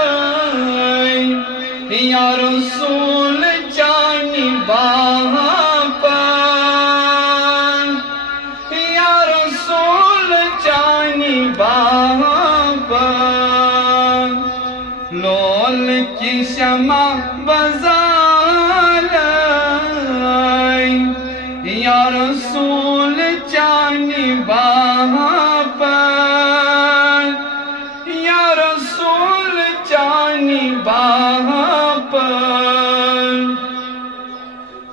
بسالای یا رسول چانی باپن یا رسول چانی باپن لول کی شمع بزالای یا رسول چانی باپن یا رسول چانی باپن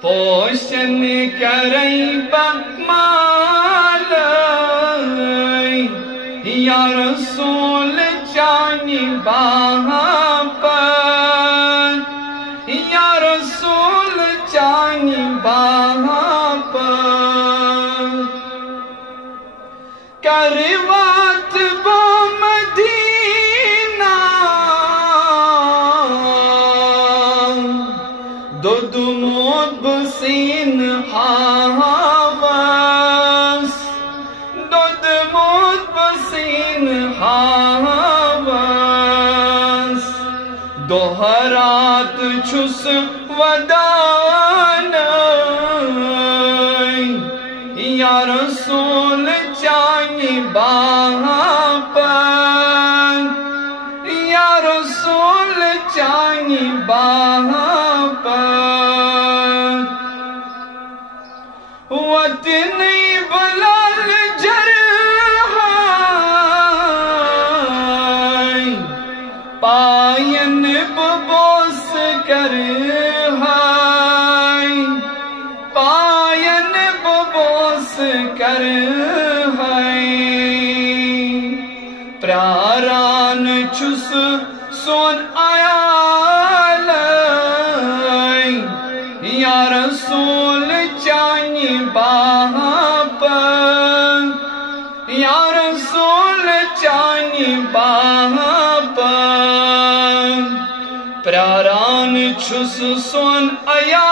پوشن کرئی بکمالی یا رسول چانی باپن یا رسول چانی باپن کروات با مدینہ دودمود بسین حاوس دودمود بسین حاوس دوہرات چھس ودانائی یا رسول چانی باپن یا رسول چانی باپن وطنی بلال جرحائی پائن ببوس کرہائی پائن ببوس کرہائی پراران چھس سون آیالائی یا رسول چانی باپن یا رسول چانی باپن پراران چھس سون آیالائی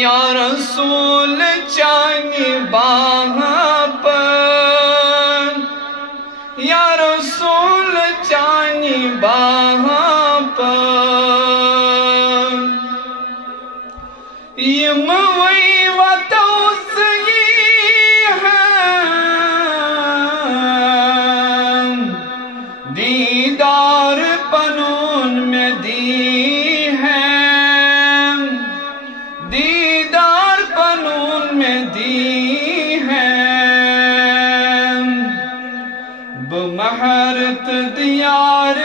یا رسول چانی باپن یا رسول چانی باپن یم وی و توسگی ہیں دیدار پنون میں دی ہیں دیدار پنون میں دی ہیں بمحرت دیار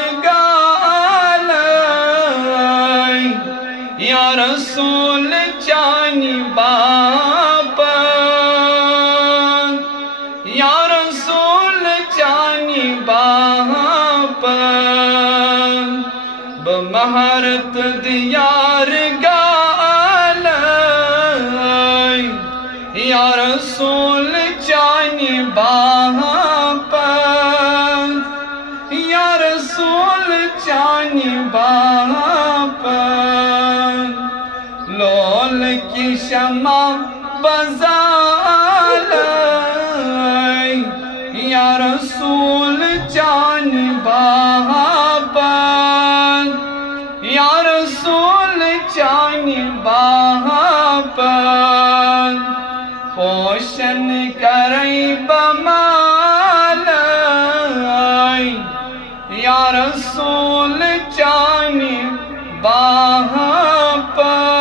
گالائی یا رسول چانی باپن یا رسول چانی باپن بمحرت دیار گالائی یا رسول چانی باپن یا رسول چانی باپن لول کی شمع بزالائی یا رسول چانی باپن یا رسول چانی باپن پوشن کرئی بمالائی یا رسول چانی باپن